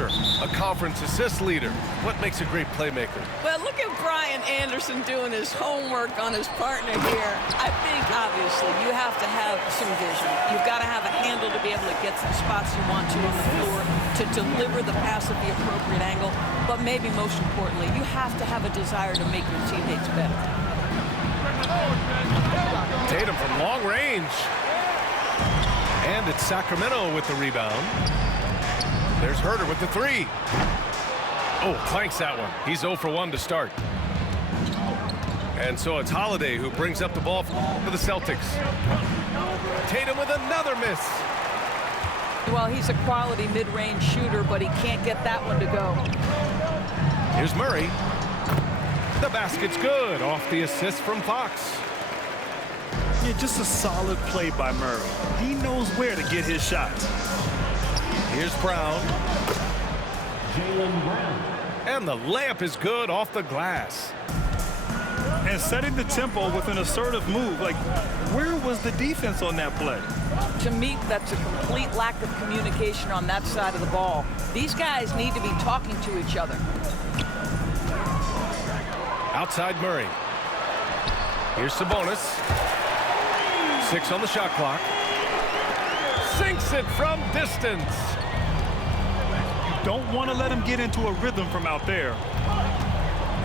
passer, a conference assist leader. What makes a great playmaker? Well, look at Brian Anderson doing his homework on his partner here. I think, obviously, you have to have some vision. You've got to have a handle to be able to get some spots you want to on the floor, to deliver the pass at the appropriate angle. But maybe most importantly, you have to have a desire to make your teammates better. Tatum from long range. And it's Sacramento with the rebound. There's Herter with the three. Oh, clanks that one. He's 0 for 1 to start. And so it's Holiday who brings up the ball for the Celtics. Tatum with another miss. Well, he's a quality mid-range shooter, but he can't get that one to go. Here's Murray. The basket's good off the assist from Fox. Yeah, just a solid play by Murray. He knows where to get his shots. Here's Brown. And the layup is good off the glass. And setting the tempo with an assertive move. Like, where was the defense on that play? To me, that's a complete lack of communication on that side of the ball. These guys need to be talking to each other. Outside Murray. Here's Sabonis. 6 on the shot clock. Sinks it from distance. You don't want to let him get into a rhythm from out there.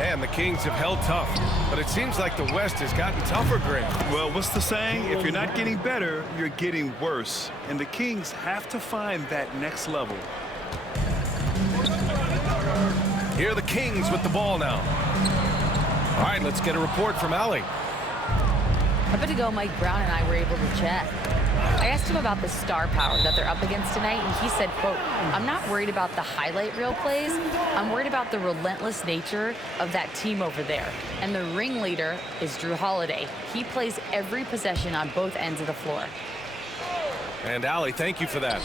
And the Kings have held tough, but it seems like the West has gotten tougher, Greg. Well, what's the saying? If you're not getting better, you're getting worse. And the Kings have to find that next level. Here are the Kings with the ball now. All right, let's get a report from Allie. A bit ago, Mike Brown and I were able to chat. I asked him about the star power that they're up against tonight, and he said, quote, "I'm not worried about the highlight reel plays. I'm worried about the relentless nature of that team over there. And the ringleader is Drew Holiday. He plays every possession on both ends of the floor." And Allie, thank you for that.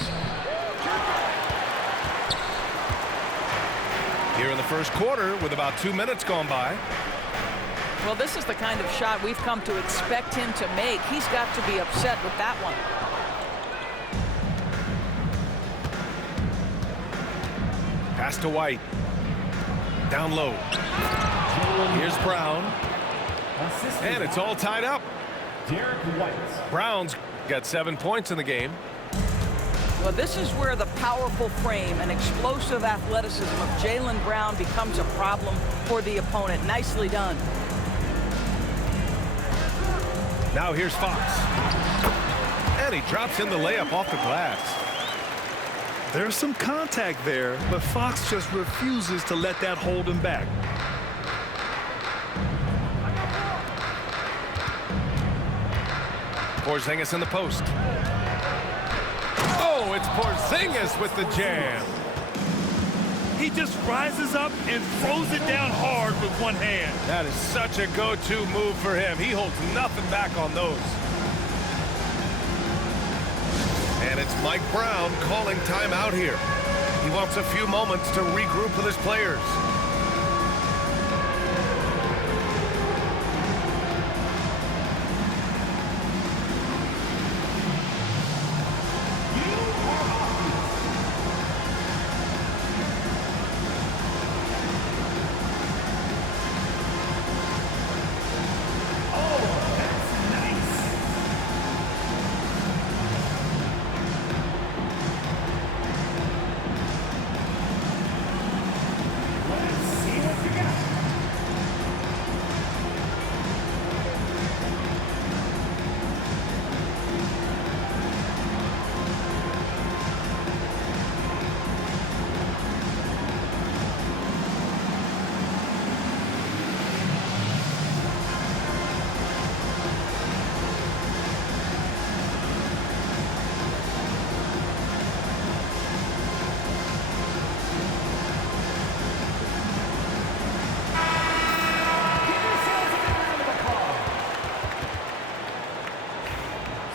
Here in the first quarter, with about 2 minutes gone by. Well, this is the kind of shot we've come to expect him to make. He's got to be upset with that one. Pass to White. Down low. Here's Brown. And it's all tied up. Brown's got 7 points in the game. Well, this is where the powerful frame and explosive athleticism of Jaylen Brown becomes a problem for the opponent. Nicely done. Now here's Fox. And he drops in the layup off the glass. There's some contact there, but Fox just refuses to let that hold him back. Porzingis in the post. Oh, it's Porzingis with the jam. He just rises up and throws it down hard with one hand. That is such a go-to move for him. He holds nothing back on those. And it's Mike Brown calling timeout here. He wants a few moments to regroup with his players.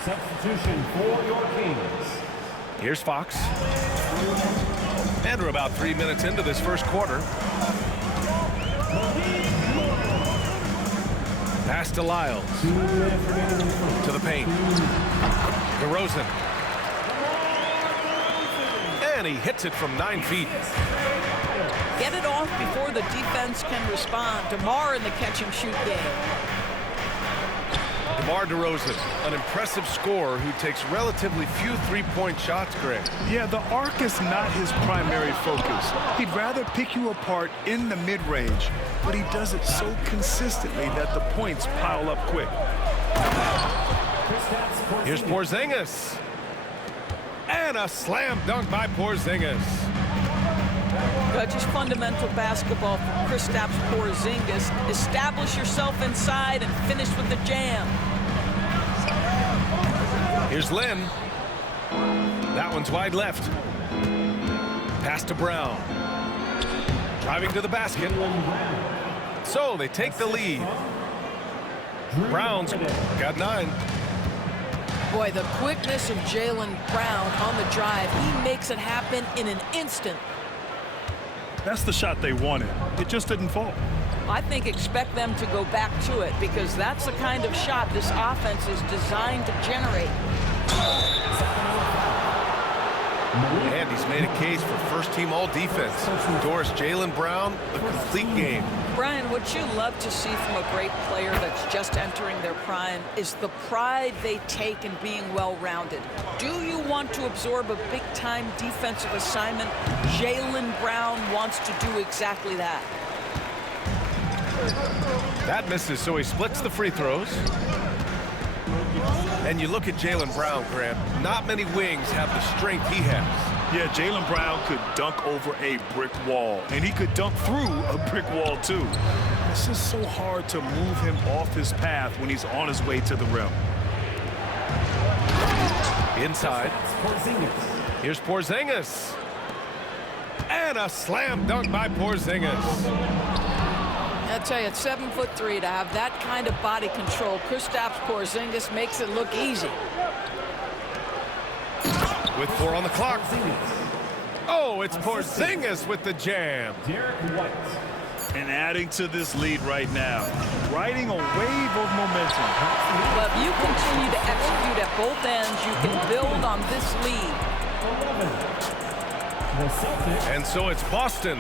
Substitution for your Kings. Here's Fox. And we're about 3 minutes into this first quarter. Pass to Lyles. To the paint. DeRozan. And he hits it from 9 feet. Get it off before the defense can respond. DeMar in the catch-and-shoot game. DeMar DeRozan, an impressive scorer who takes relatively few three-point shots, Greg. Yeah, the arc is not his primary focus. He'd rather pick you apart in the mid-range, but he does it so consistently that the points pile up quick. Here's Porzingis. And a slam dunk by Porzingis. Just fundamental basketball from Kristaps Porzingis. Establish yourself inside and finish with the jam. Here's Lynn. That one's wide left. Pass to Brown. Driving to the basket. So they take the lead. Brown's got 9. Boy, the quickness of Jaylen Brown on the drive. He makes it happen in an instant. That's the shot they wanted. It just didn't fall. I think expect them to go back to it because that's the kind of shot this offense is designed to generate. And he's made a case for first-team all-defense. Doris, Jaylen Brown, the complete game. Brian, what you love to see from a great player that's just entering their prime is the pride they take in being well-rounded. Do you want to absorb a big-time defensive assignment? Jaylen Brown wants to do exactly that. That misses, so he splits the free throws. And you look at Jaylen Brown, Graham. Not many wings have the strength he has. Yeah, Jaylen Brown could dunk over a brick wall, and he could dunk through a brick wall, too. It's just so hard to move him off his path when he's on his way to the rim. Inside. Here's Porzingis. And a slam dunk by Porzingis. I tell you, at 7'3", to have that kind of body control, Kristaps Porzingis makes it look easy. With 4 on the clock. Oh, it's Porzingis with the jam. And adding to this lead right now, riding a wave of momentum. But if you continue to execute at both ends, you can build on this lead. And so it's Boston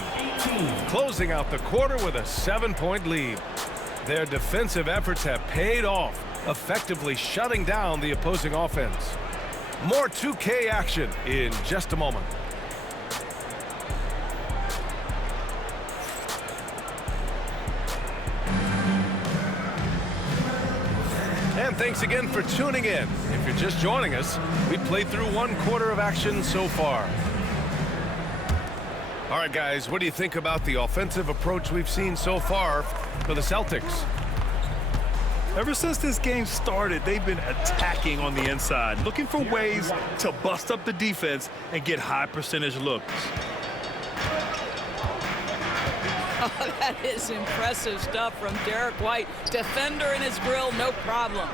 closing out the quarter with a 7-point lead. Their defensive efforts have paid off, effectively shutting down the opposing offense. More 2K action in just a moment. And thanks again for tuning in. If you're just joining us, we played through 1 quarter of action so far. All right, guys, what do you think about the offensive approach we've seen so far for the Celtics? Ever since this game started, they've been attacking on the inside, looking for ways to bust up the defense and get high percentage looks. Oh, that is impressive stuff from Derek White. Defender in his grill, no problem.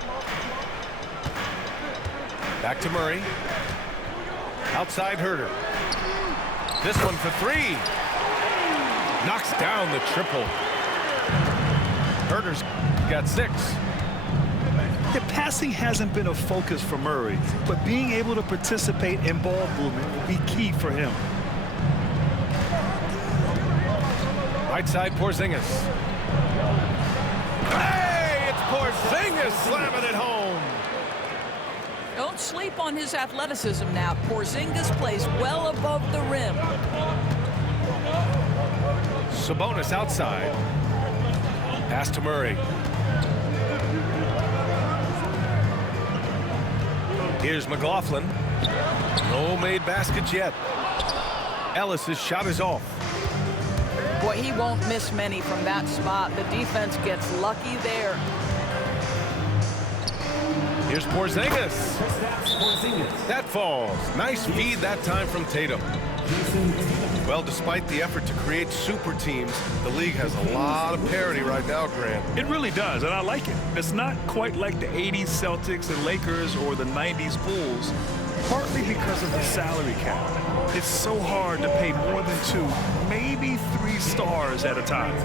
Back to Murray. Outside Herter. This one for 3. Knocks down the triple. Herter's got 6. The passing hasn't been a focus for Murray, but being able to participate in ball movement will be key for him. Right side, Porzingis. Hey, it's Porzingis slamming it home. Don't sleep on his athleticism now. Porzingis plays well above the rim. Sabonis outside. Pass to Murray. Here's McLaughlin. No made baskets yet. Ellis's shot is off. Boy, he won't miss many from that spot. The defense gets lucky there. Here's Porzingis. That falls. Nice feed that time from Tatum. Well, despite the effort to create super teams, the league has a lot of parity right now, Grant. It really does, and I like it. It's not quite like the 80s Celtics and Lakers or the 90s Bulls, partly because of the salary cap. It's so hard to pay more than 2, maybe 3 stars at a time.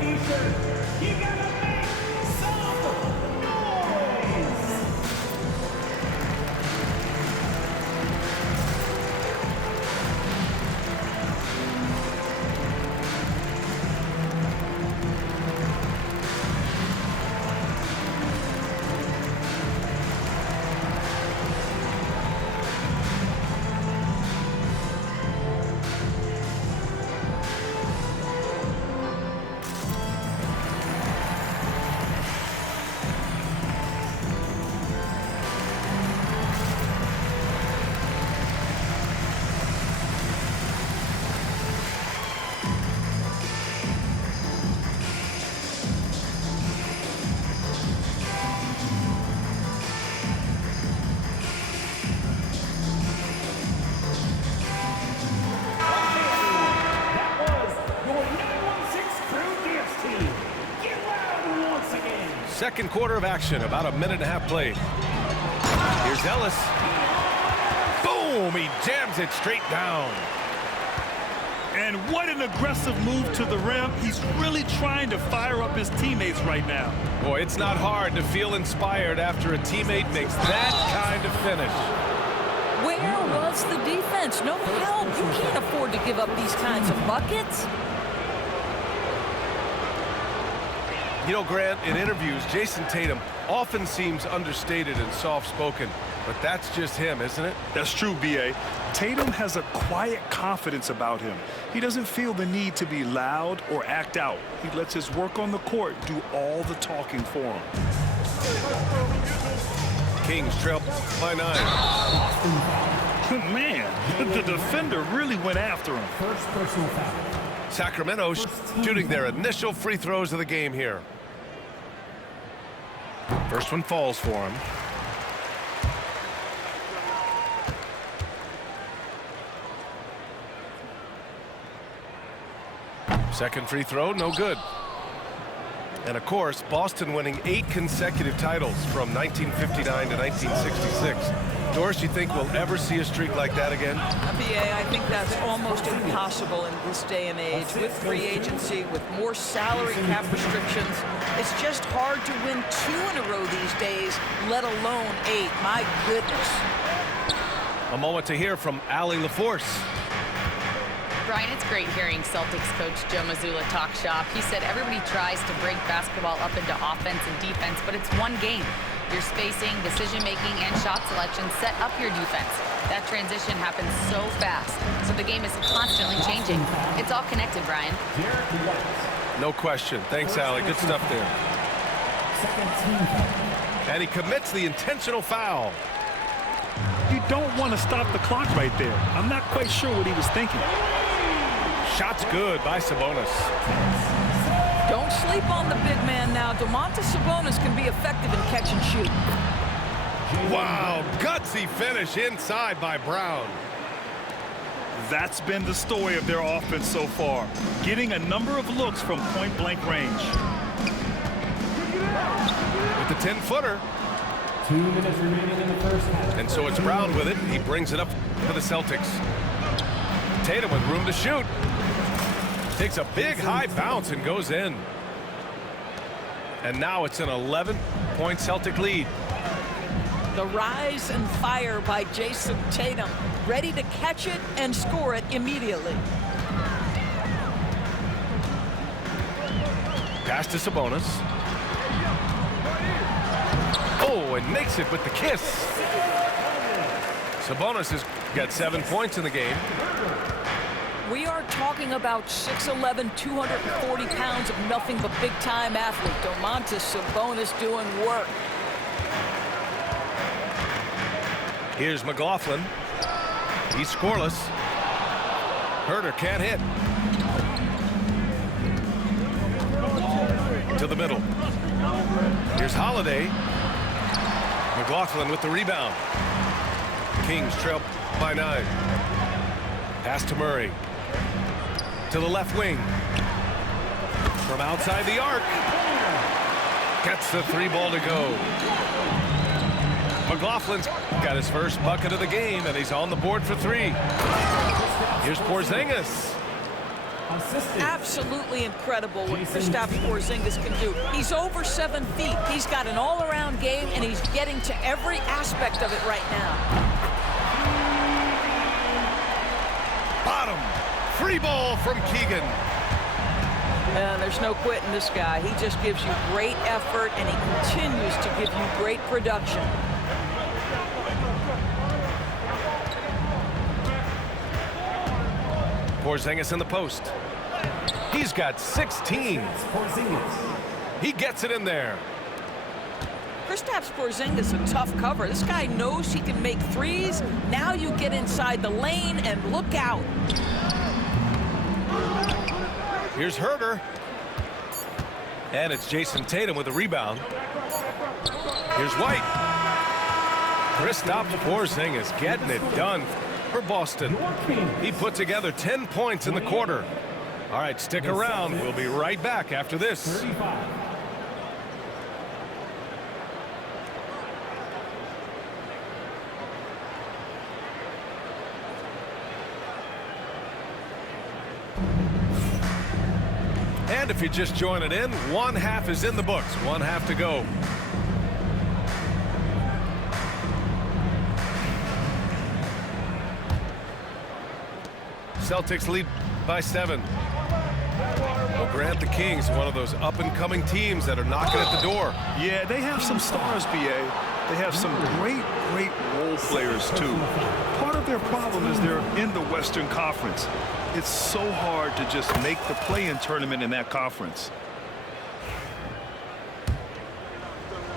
Second quarter of action, about a minute and a half played. Here's Ellis. Boom! He jams it straight down. And what an aggressive move to the rim. He's really trying to fire up his teammates right now. Boy, it's not hard to feel inspired after a teammate makes that kind of finish. Where was the defense? No help. You can't afford to give up these kinds of buckets. You know, Grant, in interviews, Jason Tatum often seems understated and soft-spoken, but that's just him, isn't it? That's true, B.A. Tatum has a quiet confidence about him. He doesn't feel the need to be loud or act out. He lets his work on the court do all the talking for him. Kings trail by 9. Man, the defender really went after him. First personal foul. Sacramento shooting their initial free throws of the game here. First one falls for him. Second free throw, no good. And of course, Boston winning 8 consecutive titles from 1959 to 1966. Doris, you think we'll ever see a streak like that again? BA, I think that's almost impossible in this day and age. With free agency, with more salary cap restrictions, it's just hard to win 2 in a row these days, let alone 8. My goodness. A moment to hear from Allie LaForce. Brian, it's great hearing Celtics coach Joe Mazzulla talk shop. He said everybody tries to break basketball up into offense and defense, but it's one game. Your spacing, decision-making, and shot selection set up your defense. That transition happens so fast, so the game is constantly changing. It's all connected, Brian. No question. Thanks, Allie. Good stuff there. Second team foul. And he commits the intentional foul. You don't want to stop the clock right there. I'm not quite sure what he was thinking. Shot's good by Sabonis. Don't sleep on the big man now. Domantas Sabonis can be effective in catch and shoot. Wow, gutsy finish inside by Brown. That's been the story of their offense so far, getting a number of looks from point-blank range. With the 10-footer. 2 minutes remaining in the first half. And so it's Brown with it. He brings it up for the Celtics. Tatum with room to shoot. Takes a big high bounce and goes in. And now it's an 11-point Celtic lead. The rise and fire by Jason Tatum, ready to catch it and score it immediately. Pass to Sabonis. Oh, and makes it with the kiss. Sabonis has got 7 points in the game. We are talking about 6'11", 240 pounds of nothing but big-time athlete. Domantas Sabonis doing work. Here's McLaughlin. He's scoreless. Herter can't hit. To the middle. Here's Holiday. McLaughlin with the rebound. Kings trail by 9. Pass to Murray. To the left wing. From outside the arc. Gets the 3 ball to go. McLaughlin's got his first bucket of the game, and he's on the board for 3. Here's Porzingis. Absolutely incredible what Kristaps Porzingis can do. He's over 7 feet. He's got an all-around game, and he's getting to every aspect of it right now. Bottom. Free ball from Keegan. Man, there's no quitting this guy. He just gives you great effort, and he continues to give you great production. Porzingis in the post. He's got 16. He gets it in there. Kristaps Porzingis a tough cover. This guy knows he can make threes. Now you get inside the lane and look out. Here's Herter. And it's Jason Tatum with a rebound. Here's White. Kristaps Porzingis getting it done for Boston. He put together 10 points in the quarter. All right, stick around. We'll be right back after this. And if you're just joining in, one half is in the books. One half to go. Celtics lead by 7. Well, Grant, the Kings, one of those up-and-coming teams that are knocking at the door. Yeah, they have some stars, BA. They have some great role players, too. Part of their problem is they're in the Western Conference. It's so hard to just make the play-in tournament in that conference.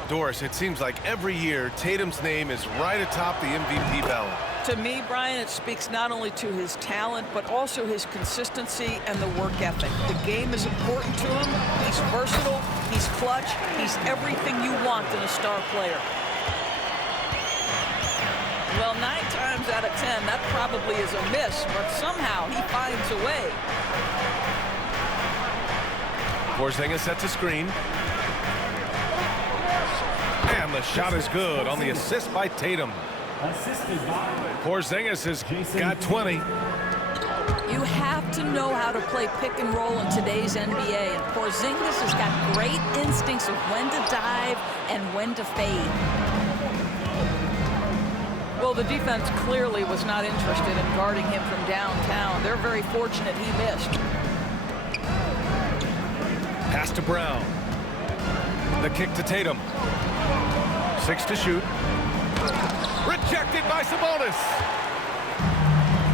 Doris, it seems like every year Tatum's name is right atop the MVP ballot. To me, Brian, it speaks not only to his talent, but also his consistency and the work ethic. The game is important to him. He's versatile. He's clutch. He's everything you want in a star player. Well, 9 times out of 10, that probably is a miss, but somehow he finds a way. Porzingis sets a screen. And the shot is good on the assist by Tatum. Assisted by Porzingis has got 20. You have to know how to play pick and roll in today's NBA, and Porzingis has got great instincts of when to dive and when to fade. Well, the defense clearly was not interested in guarding him from downtown. They're very fortunate he missed. Pass to Brown. The kick to Tatum. 6 to shoot. Rejected by Sabonis.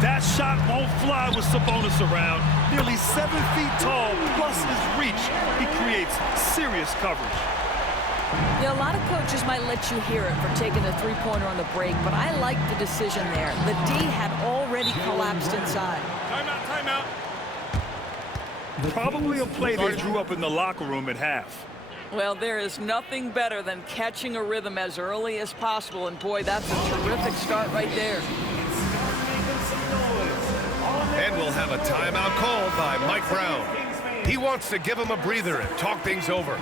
That shot won't fly with Sabonis around. Nearly 7 feet tall, plus his reach. He creates serious coverage. Yeah, a lot of coaches might let you hear it for taking a three-pointer on the break, but I like the decision there. The D had already collapsed inside. Timeout. Probably a play they drew up in the locker room at half. Well, there is nothing better than catching a rhythm as early as possible, and boy, that's a terrific start right there. And we'll have a timeout called by Mike Brown. He wants to give him a breather and talk things over.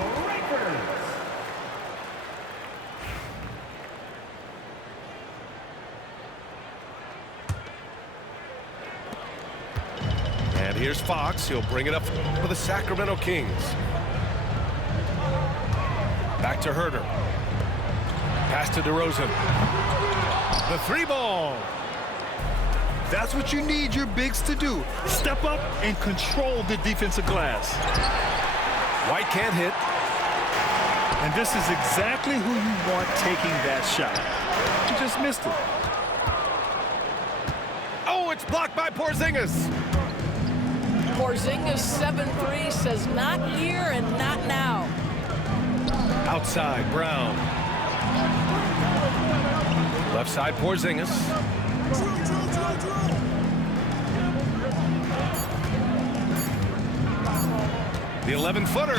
And here's Fox. He'll bring it up for the Sacramento Kings. Back to Herter. Pass to DeRozan. The 3-ball. That's what you need your bigs to do. Step up and control the defensive glass. White can't hit. And this is exactly who you want taking that shot. He just missed it. Oh, it's blocked by Porzingis. Porzingis 7-3 says not here and not now. Outside, Brown. Left side, Porzingis. The 11-footer.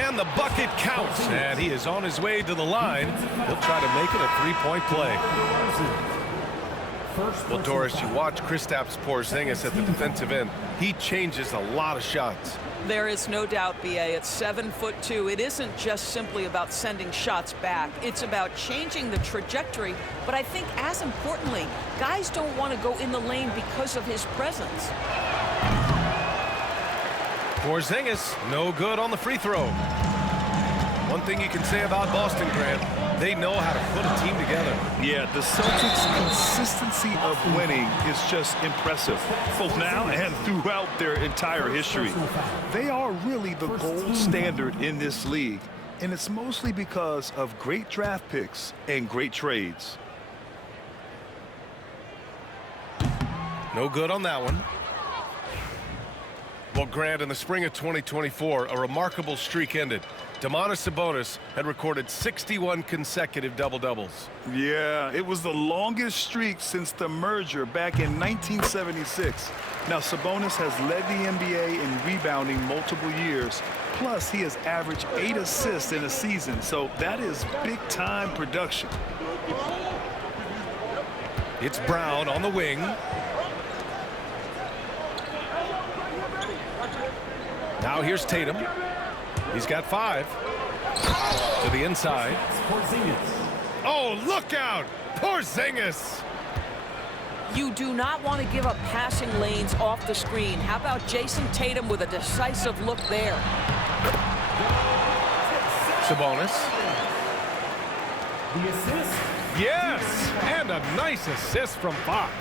And the bucket counts. And he is on his way to the line. He'll try to make it a three-point play. Well, Doris, you watch Kristaps Porzingis at the defensive end. He changes a lot of shots. There is no doubt, BA, at 7'2". It isn't just simply about sending shots back. It's about changing the trajectory. But I think as importantly, guys don't want to go in the lane because of his presence. Porzingis, no good on the free throw. One thing you can say about Boston, Grant, they know how to put a team together. Yeah, the Celtics' consistency of winning is just impressive, both now and throughout their entire history. They are really the gold standard in this league, and it's mostly because of great draft picks and great trades. No good on that one. Well, Grant, in the spring of 2024, a remarkable streak ended. Domantas Sabonis had recorded 61 consecutive double-doubles. Yeah, it was the longest streak since the merger back in 1976. Now, Sabonis has led the NBA in rebounding multiple years. Plus, he has averaged 8 assists in a season, so that is big-time production. It's Brown on the wing. Now here's Tatum. He's got 5. To the inside. Oh, look out! Porzingis! You do not want to give up passing lanes off the screen. How about Jason Tatum with a decisive look there? Sabonis. The assist. Yes, and a nice assist from Fox.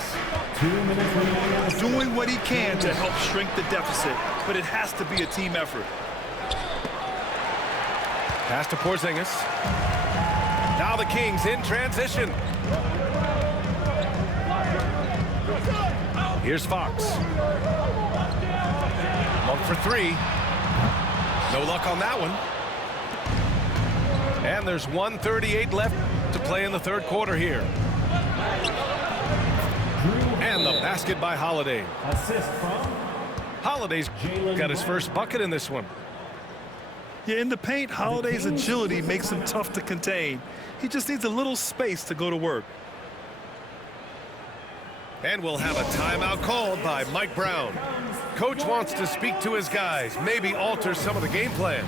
2 minutes remaining. Doing what he can to help shrink the deficit, but it has to be a team effort. Pass to Porzingis. Now the Kings in transition. Here's Fox. Monk for three. No luck on that one. And there's 1:38 left to play in the third quarter here. And the basket by Holiday. Assist from Holiday's got his first bucket in this one. Yeah, in the paint, Holiday's agility makes him tough to contain. He just needs a little space to go to work. And we'll have a timeout called by Mike Brown. Coach wants to speak to his guys, maybe alter some of the game plan.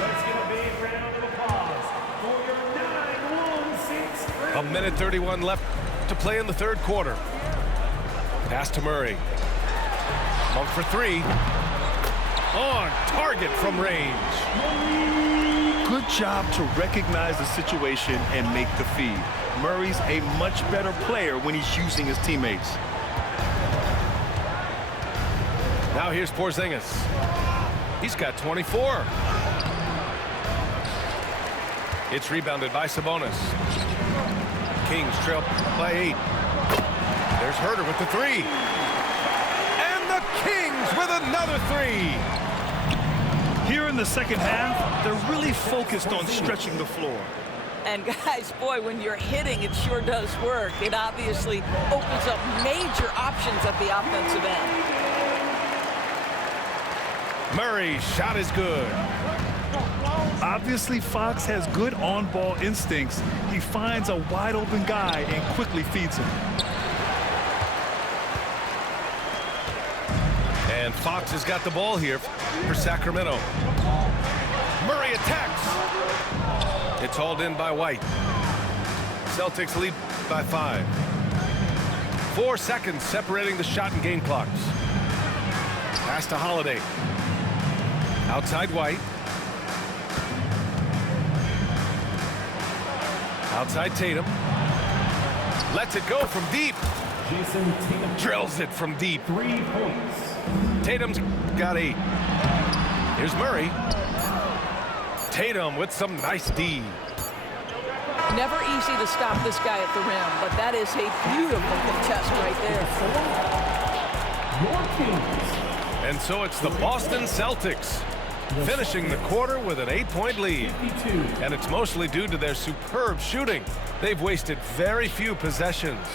Let's give a big round of applause for your 9-1-6. A minute 31 left to play in the third quarter. Pass to Murray. Monk for three. On target from range. Good job to recognize the situation and make the feed. Murray's a much better player when he's using his teammates. Now here's Porzingis. He's got 24. It's rebounded by Sabonis. Kings trail by 8. There's Herter with the three. And the Kings with another three. Here in the second half, they're really focused on stretching the floor. And guys, boy, when you're hitting, it sure does work. It obviously opens up major options at the offensive end. Murray's shot is good. Obviously, Fox has good on-ball instincts. He finds a wide-open guy and quickly feeds him. And Fox has got the ball here for Sacramento. Murray attacks. It's hauled in by White. Celtics lead by 5. 4 seconds separating the shot and game clocks. Pass to Holiday. Outside White. Outside Tatum. Lets it go from deep. Jason Tatum Drills it from deep. 3 points. Tatum's got 8. Here's Murray. Tatum with some nice D. Never easy to stop this guy at the rim, but that is a beautiful contest right there. Your Kings. And so it's the Boston Celtics finishing the quarter with an 8-point lead. 52. And it's mostly due to their superb shooting. They've wasted very few possessions.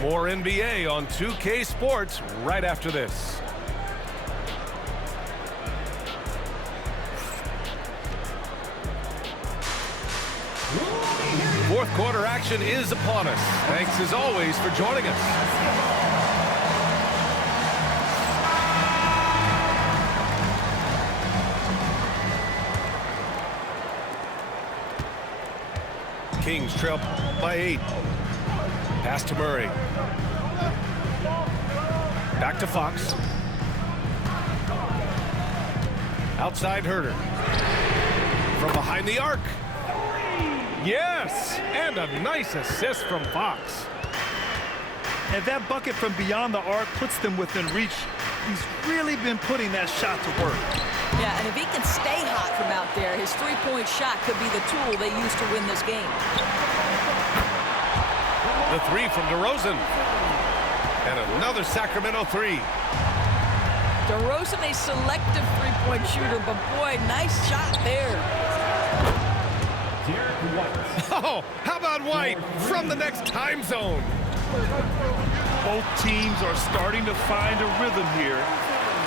More NBA on 2K Sports right after this. Fourth quarter action is upon us. Thanks as always for joining us. Kings trail by 8. Pass to Murray. Back to Fox. Outside Herter. From behind the arc. Yes! And a nice assist from Fox. And that bucket from beyond the arc puts them within reach. He's really been putting that shot to work. Yeah, and if he can stay hot from out there, his three-point shot could be the tool they use to win this game. The three from DeRozan. And another Sacramento three. DeRozan, a selective three-point shooter, but boy, nice shot there. Oh, how about White from the next time zone? Both teams are starting to find a rhythm here.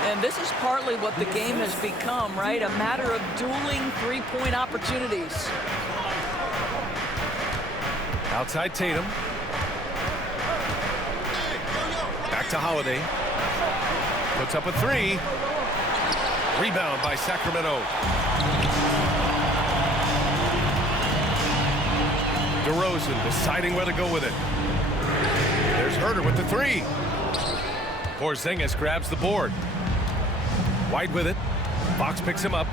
And this is partly what the game has become, right? A matter of dueling three-point opportunities. Outside Tatum. to Holiday. Puts up a three. Rebound by Sacramento. DeRozan deciding where to go with it. There's Herter with the three. Porzingis grabs the board. White with it. Fox picks him up.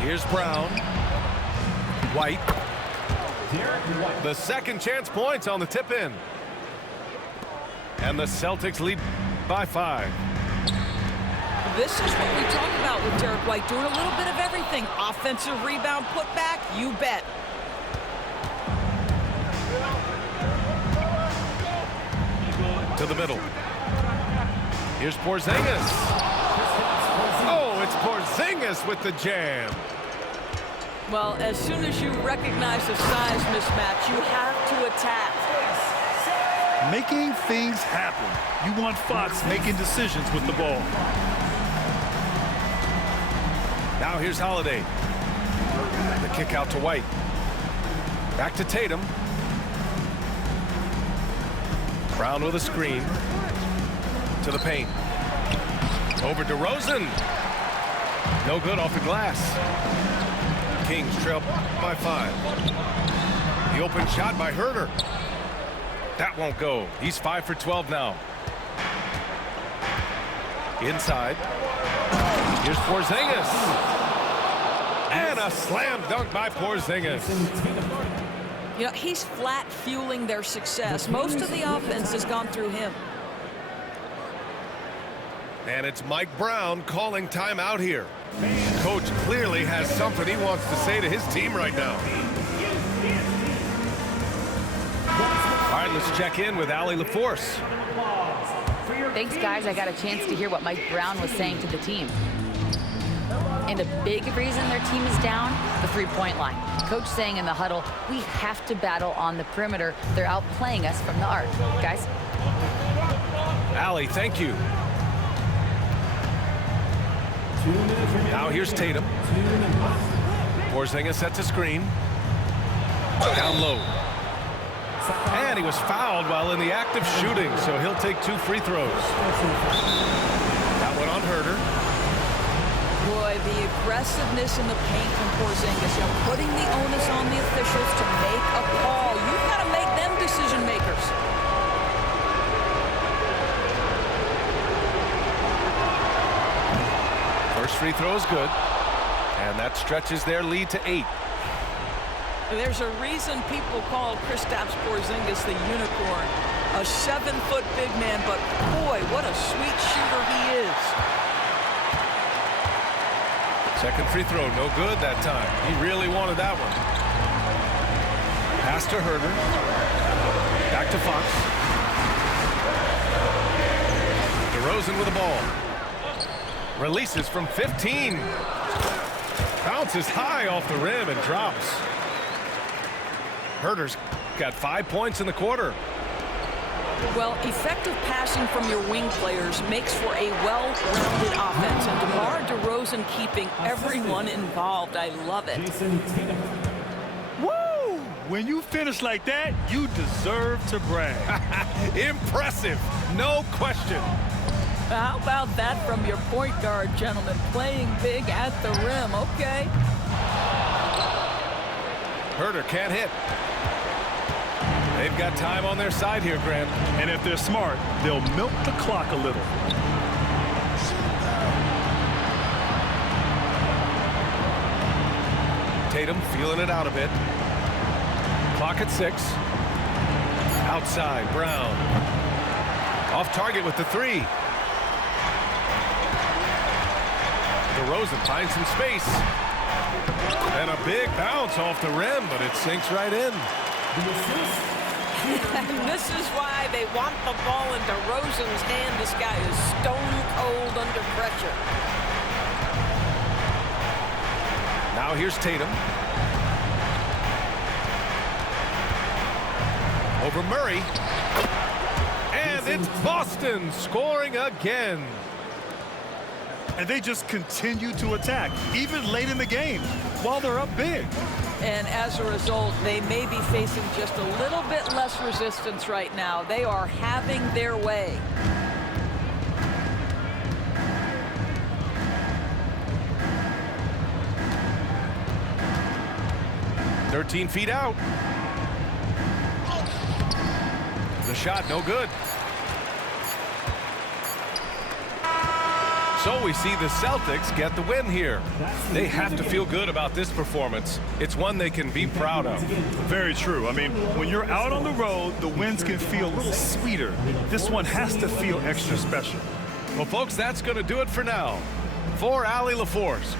Here's Brown. White. The second chance points on the tip in. And the Celtics lead by 5. This is what we talk about with Derek White, doing a little bit of everything. Offensive rebound, put back, you bet. To the middle. Here's Porzingis. Oh, it's Porzingis with the jam. Well, as soon as you recognize the size mismatch, you have to attack. Making things happen. You want Fox making decisions with the ball. Now here's Holiday. The kick out to White. Back to Tatum. Brown with a screen. To the paint. Over DeRozan. No good off the glass. Kings trail by 5. The open shot by Herter. That won't go. He's 5 for 12 now. Inside. Here's Porzingis. And a slam dunk by Porzingis. You know, he's flat fueling their success. Most of the offense has gone through him. And it's Mike Brown calling timeout here. Coach clearly has something he wants to say to his team right now. All right, let's check in with Allie LaForce. Thanks, guys. I got a chance to hear what Mike Brown was saying to the team. And a big reason their team is down, the three-point line. Coach saying in the huddle, we have to battle on the perimeter. They're outplaying us from the arc. Guys? Allie, thank you. Now here's Tatum. Porzingis sets a screen. Down low. And he was fouled while in the act of shooting, so he'll take 2 free throws. That one on Herter. Boy, the aggressiveness in the paint from Porzingis, you know, putting the onus on the officials to make a call. You've got to make them decision makers. First free throw is good, and that stretches their lead to 8. There's a reason people call Kristaps Porzingis the unicorn. A 7-foot big man, but boy, what a sweet shooter he is. Second free throw, no good that time. He really wanted that one. Pass to Herter. Back to Fox. DeRozan with the ball. Releases from 15. Bounces high off the rim and drops. Herter's got 5 points in the quarter. Well, effective passing from your wing players makes for a well-rounded offense. And DeMar DeRozan keeping everyone involved. I love it. Woo! When you finish like that, you deserve to brag. Impressive, no question. How about that from your point guard, gentlemen? Playing big at the rim. Okay. Herter can't hit. They've got time on their side here, Grant. And if they're smart, they'll milk the clock a little. Tatum feeling it out a bit. Clock at 6. Outside, Brown. Off target with the 3. DeRozan finds some space. And a big bounce off the rim, but it sinks right in. And this is why they want the ball in DeRozan's hand. This guy is stone cold under pressure. Now here's Tatum. Over Murray. And it's Boston scoring again. And they just continue to attack, even late in the game, while they're up big. And as a result, they may be facing just a little bit less resistance right now. They are having their way. "13 feet out." The shot no good. So we see the Celtics get the win here. They have to feel good about this performance. It's one they can be proud of. Very true. I mean, when you're out on the road, the wins can feel a little sweeter. This one has to feel extra special. Well, folks, that's going to do it for now. For Allie LaForce,